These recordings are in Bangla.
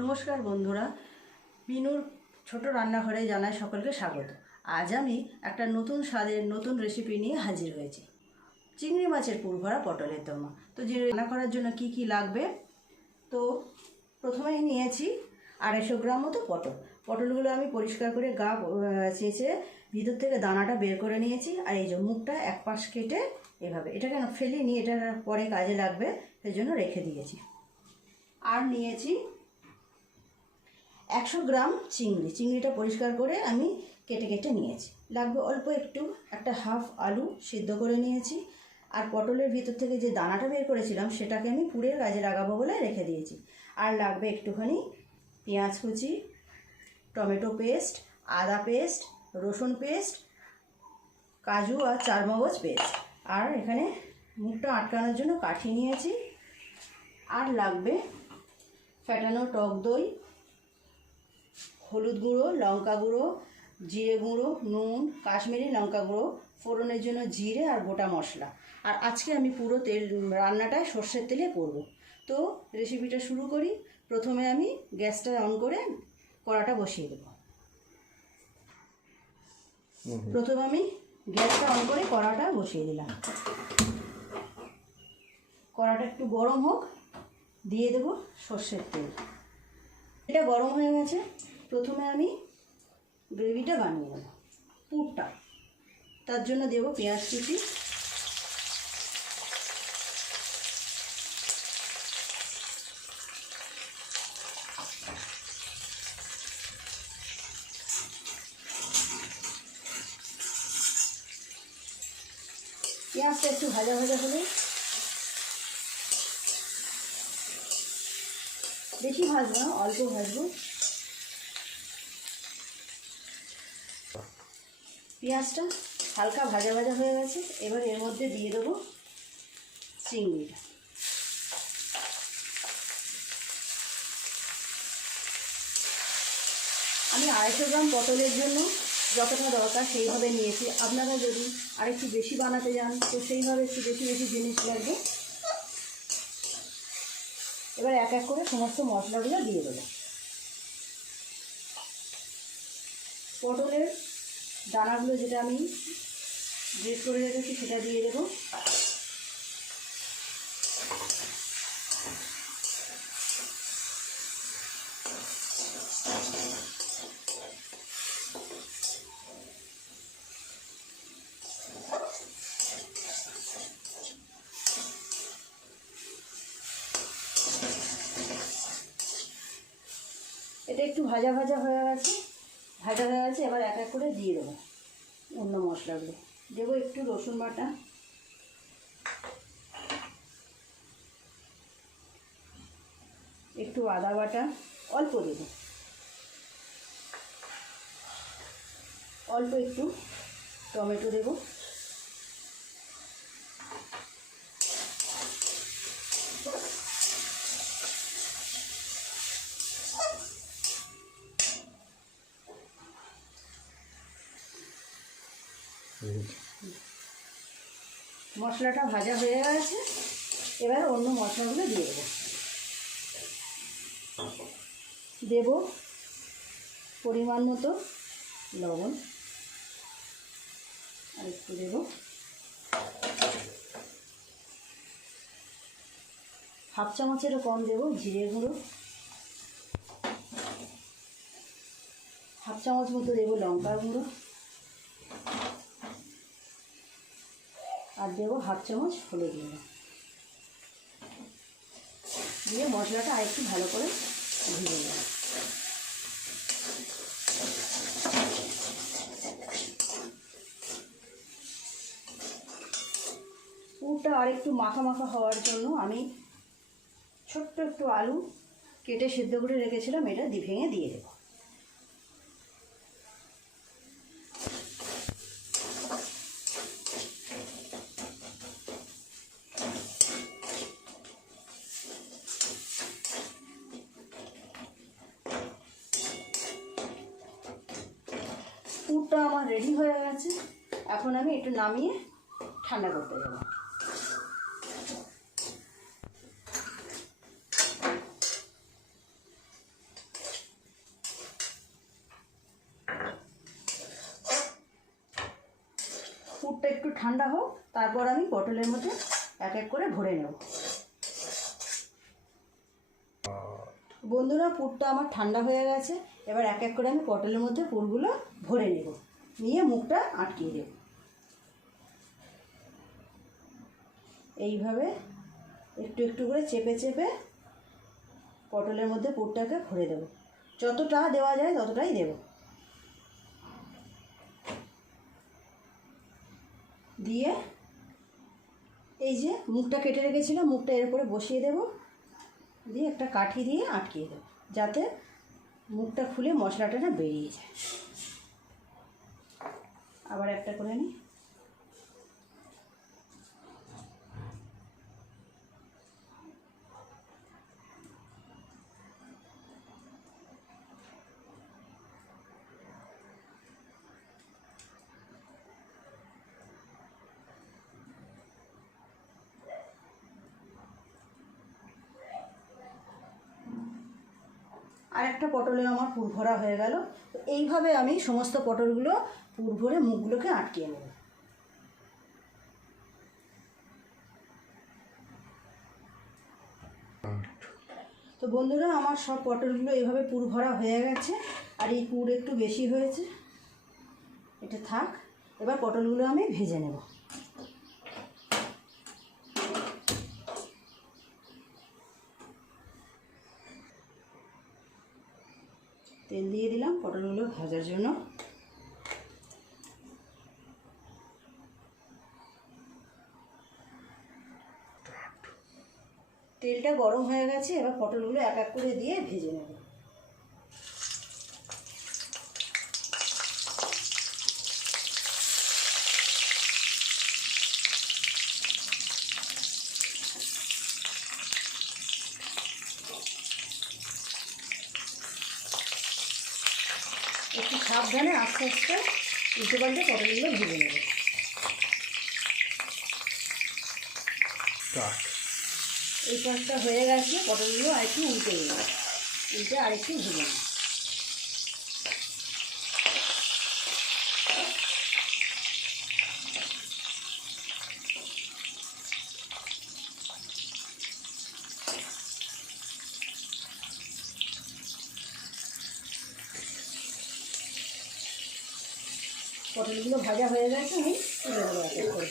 নমস্কার বন্ধুরা, বিনুর ছোট রান্নাঘরে জানাই সকলকে স্বাগত। আজ আমি একটা নতুন স্বাদের নতুন রেসিপি নিয়ে হাজির হয়েছি। চিংড়ি মাছের পুরভরা পটলের দোরমা। তো যে রান্না করার জন্য কি কি লাগবে, তো প্রথমেই নিয়েছি 250 গ্রাম মতো পটল। পটলগুলো আমি পরিষ্কার করে গা চেঁচে ভিতর থেকে দানাটা বের করে নিয়েছি। আর এই যে মুখটা এক পাশ কেটে এভাবে, এটা কেন ফেলিনি, এটা পরে কাজে লাগবে, সেই জন্য রেখে দিয়েছি। আর নিয়েছি 100 গ্রাম চিংড়িটা পরিষ্কার করে আমি কেটে কেটে নিয়েছি। লাগবে অল্প একটু, একটা হাফ আলু সিদ্ধ করে নিয়েছি। আর পটলের ভিতর থেকে যে দানাটা বের করেছিলাম সেটাকে আমি পুরের কাজে লাগাবো বলে রেখে দিয়েছি। আর লাগবে একটুখানি পেঁয়াজ কুচি, টমেটো পেস্ট, আদা পেস্ট, রসুন পেস্ট, কাজু আর চারমগজ পেস্ট। আর এখানে মুখটা আটকানোর জন্য কাঠি নিয়েছি। আর লাগবে ফ্যাটানো টক দই, হলুদ গুঁড়ো, লঙ্কা গুঁড়ো, জিরে গুঁড়ো, নুন, কাশ্মীরি লঙ্কা গুঁড়ো, ফোড়নের জন্য জিরে আর গোটা মশলা। আর আজকে আমি পুরো রান্নাটায় সর্ষের তেলে করব। তো রেসিপিটা শুরু করি। প্রথমে আমি গ্যাসটা অন করে কড়াটা বসিয়ে দেব। প্রথমে আমি গ্যাসটা অন করে কড়াটা বসিয়ে দিলাম। কড়াটা একটু গরম হোক, দিয়ে দেব সর্ষের তেল। এটা গরম হয়ে গেছে। প্রথমে আমি গ্রেভিটা বানিয়ে নেব, পুরটা। তার জন্য দেব পেঁয়াজ কুচি, পেঁয়াজটা একটু ভাজা ভাজা হলে, বেশি ভাজবো না, অল্প ভাজবো। পেঁয়াজটা হালকা ভাজা ভাজা হয়ে গেছে। এবার এর মধ্যে দিয়ে দেবো চিংড়িটা। আমি 250 গ্রাম পটলের জন্য যতটা দরকার সেইভাবে নিয়েছি। আপনারা যদি আরেকটু বেশি বানাতে যান তো সেইভাবে একটু বেশি বেশি জিনিস লাগবে। এবার এক এক করে সমস্ত মশলাগুলো দিয়ে দেবো। পটলের দানাগুলো যেটা আমি গ্রেট করে রেখেছি সেটা দিয়ে দেবো। এটা একটু ভাজা ভাজা হয়ে গেছে, এবার এক এক করে দিয়ে দেবো অন্য মশলাগুলো। দেবো একটু রসুন বাটা, একটু আদা বাটা, অল্প দেবো, অল্প একটু টমেটো দেবো, মশলাটা ভাজা হয়ে গেছে। এবার অন্য মশলাগুলো দিয়ে দেবো। দেব পরিমাণ মতো লবণ, আর একটু দেব হাফ চামচেরও কম দেব জিরে গুঁড়ো, হাফ চামচ মতো দেব লঙ্কা গুঁড়ো, আর দেবো হাফ চামচ হলুদ গুঁড়ো। দিয়ে মশলাটা আরেকটু ভালো করে ভেজে নেব। পুরটা আরেকটু মাখা মাখা হওয়ার জন্য আমি ছোট্ট একটু আলু কেটে সিদ্ধ করে রেখেছিলাম, এটা ভেঙে দিয়ে দেবো। পুরটা আমার রেডি হয়ে গেছে। এখন আমি একটু নামিয়ে ঠান্ডা করতে দেবো। পুরটা একটু ঠান্ডা হোক, তারপর আমি পটলের মধ্যে এক এক করে ভরে নেব। বন্ধুরা, পুরটা আমার ঠান্ডা হয়ে গেছে। এবার এক এক করে আমি পটলের মধ্যে পুরগুলো ভরে নেব, নিয়ে মুখটা আটকিয়ে দেব। এইভাবে একটু একটু করে চেপে চেপে পটলের মধ্যে পুরটাকে ভরে দেব। যতটা দেওয়া যায় ততটাই দেব। দিয়ে এই যে মুখটা কেটে রেখেছিলাম, মুখটা এর উপরে বসিয়ে দেব, দিয়ে একটা কাঠি দিয়ে আটকিয়ে দেব, যাতে মুখটা খুলে মশলাটা না বেরিয়ে যায়। আবার একটা করে নিই। আর একটা পটলে আমার পুর ভরা হয়ে গেল। তো এইভাবে আমি সমস্ত পটলগুলো পুর ভরে মুখগুলোকে আটকিয়ে নেব। তো বন্ধুরা, আমার সব পটলগুলো এইভাবে পুর ভরা হয়ে গেছে। আর এই পুর একটু বেশি হয়েছে, এটা থাক। এবার পটলগুলো আমি ভেজে নেব। তেল দিয়ে দিলাম পটলগুলো ভাজার জন্য। তেলটা গরম হয়ে গেছে, এবার পটলগুলো এক এক করে দিয়ে ভেজে নেব। একটু সাবধানে আস্তে আস্তে উল্টে পাল্টে পটলগুলো ভেজে নেব। এই পাশটা হয়ে গেছে, পটলগুলো আরেকটু উল্টে দেবো, উল্টে আরেকটু ভেজে নেব। পটলগুলো ভাজা হয়ে গেছে, আমি তুলে দেবো এক এক করে।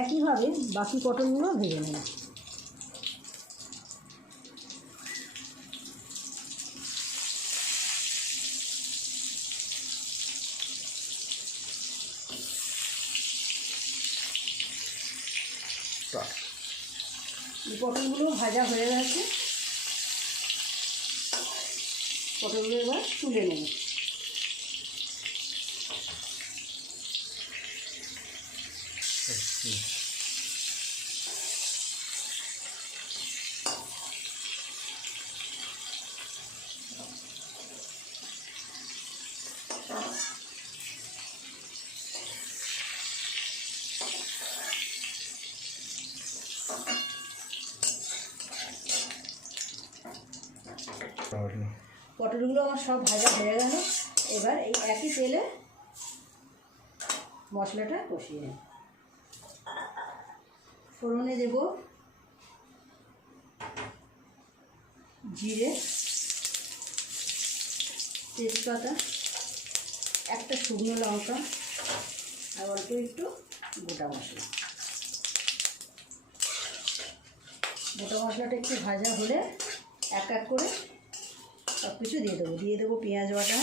একইভাবে বাকি পটলগুলো ভেজে নেব। পটলগুলো ভাজা হয়ে গেছে, পটলগুলো এবার তুলে নেব। পটলগুলো আমার সব ভাজা হয়ে গেল। এবার এই একই তেলে মশলাটা কষিয়ে নেব। ফোড়নে দেব জিরে, তেজপাতা, একটা শুকনো লঙ্কা আর অল্প একটু গোটা মশলা। গোটা মশলাটা একটু ভাজা হলে এক এক করে সব কিছু দিয়ে দেবো। পেঁয়াজ বাটা,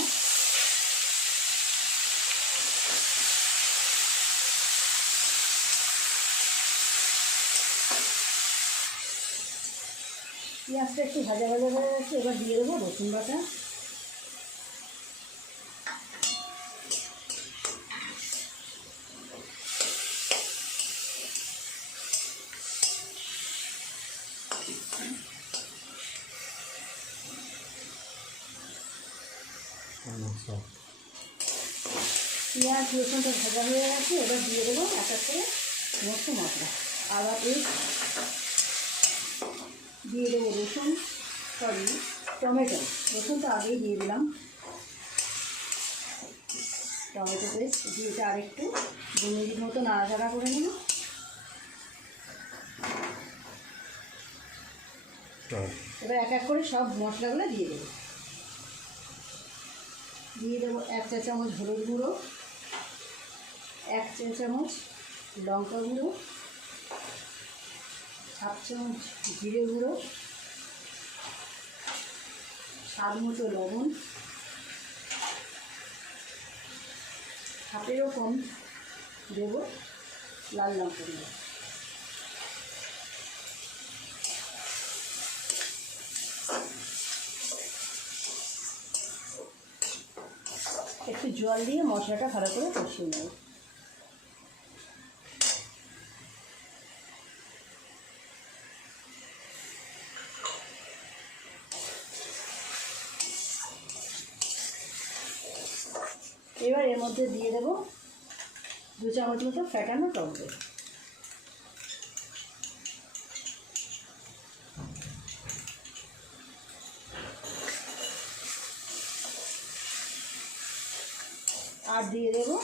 পেঁয়াজটা একটু ভাজা হয়ে গেছে। এবার দিয়ে দেবো রসুন বাটা, পেঁয়াজ রসুনটা ভাজা হয়ে গেছে। এবার দিয়ে দেবো এক এক করে সমস্ত মশলা। আদা পেস্ট দিয়ে দেবো, রসুন, সরি টমেটো, রসুনটা আগেই দিয়ে দিলাম। টমেটো পেস্ট দিয়ে এটা আরেকটু 2 মিনিট মতো নাড়াচাড়া করে নেব। এবার এক এক করে সব মশলাগুলো দিয়ে দেবো। দিয়ে দেবো 1 চা চামচ হলুদ গুঁড়ো, 1 চা চামচ লঙ্কা গুঁড়ো, 1/2 চামচ জিরে গুঁড়ো, স্বাদ মতো লবণ, হাফেরও কম দেবো লাল লঙ্কা গুঁড়ো। একটু জল দিয়ে মশলাটা ভালো করে কষিয়ে নেব। এবার এর মধ্যে দিয়ে দেবো 2 চামচ মতো ফ্যাটানো টক দই। আর দিয়ে দেবো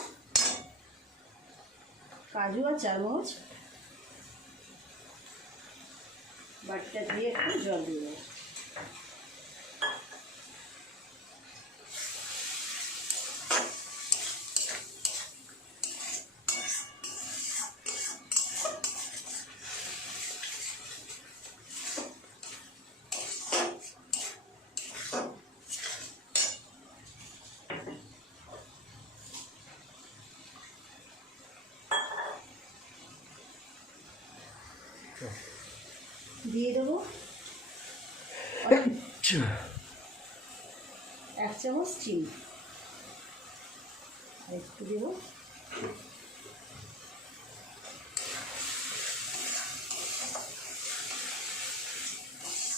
কাজু আর চারমগজ বাটিটা দিয়ে একটু জল দিয়ে দেবো। দিয়ে দেবো 1 চামচ চিনি, আর একটু দেবো।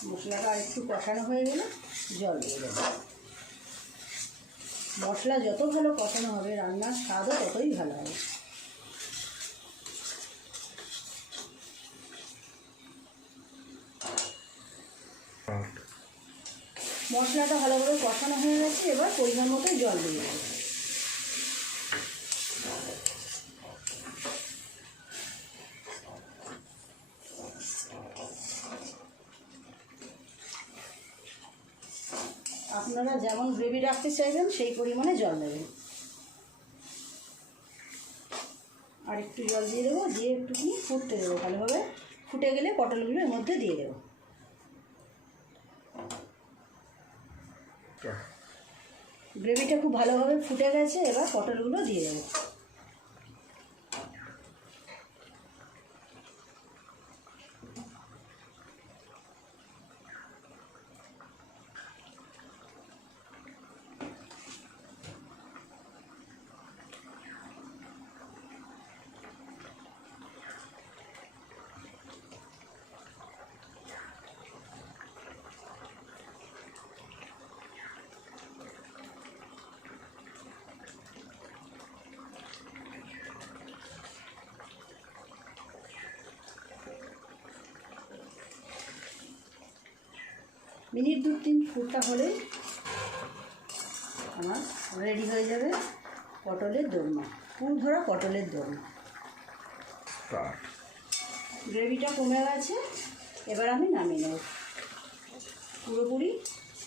মশলাটা আর একটু কষানো হয়ে গেলে জল দিয়ে দেবো। মশলা যত ভালো কষানো হবে রান্নার স্বাদও ততই ভালো হবে। মশলাটা ভালোভাবে কষানো হয়ে গেছে, এবার পরিমাণ মতো জল দিয়ে দেবো। আপনারা যেমন গ্রেভি রাখতে চাইবেন সেই পরিমাণে জল দেবেন। আর একটু জল দিয়ে দেবো, দিয়ে একটুখানি ফুটতে দেবো ভালোভাবে। ফুটে গেলে পটলগুলো এর মধ্যে দিয়ে দেবো। গ্রেভিটা খুব ভালোভাবে ফুটে গেছে, এবার পটলগুলো দিয়ে দেবো। মিনিট 2-3 ফুটটা হলেই আমার রেডি হয়ে যাবে পটলের দোরমা, পুর ভরা পটলের দোরমা। গ্রেভিটা কমে গেছে, এবার আমি নামিয়ে নেব। পুরোপুরি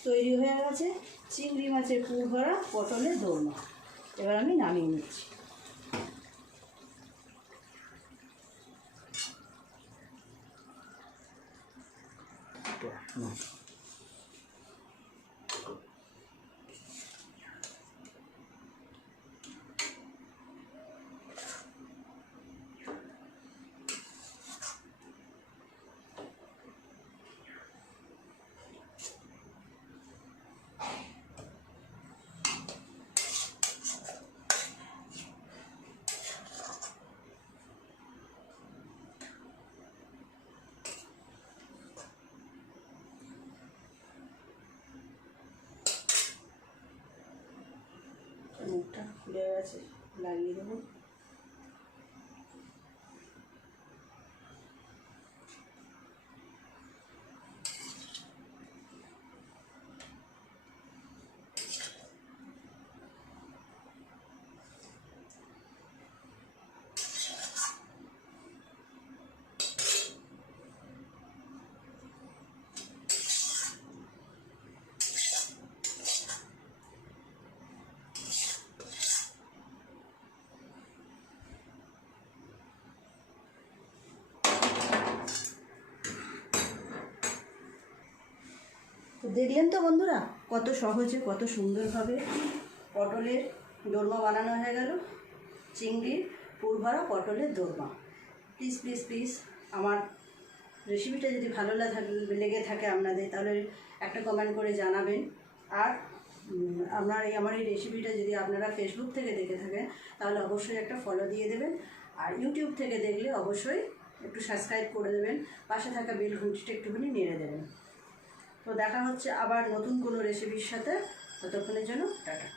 তৈরি হয়ে গেছে চিংড়ি মাছের পুর ভরা পটলের দোরমা। এবার আমি নামিয়ে নিচ্ছি। তো দেখলেন তো বন্ধুরা, কত সহজে কত সুন্দরভাবে পটলের দোরমা বানানো হয়ে গেল। চিংড়ির পুরভরা পটলের দোরমা। প্লিজ প্লিজ প্লিজ আমার রেসিপিটা যদি ভালো লেগে থাকে আপনাদের, তাহলে একটা কমেন্ট করে জানাবেন। আর আমার এই রেসিপিটা যদি আপনারা ফেসবুক থেকে দেখে থাকেন, তাহলে অবশ্যই একটা ফলো দিয়ে দেবেন। আর ইউটিউব থেকে দেখলে অবশ্যই একটু সাবস্ক্রাইব করে দেবেন, পাশে থাকা বেল ঘন্টিটা একটুখানি নেড়ে দেবেন। তো দেখা হচ্ছে আবার নতুন কোনো রেসিপির সাথে, ততক্ষণের জন্য টাটা।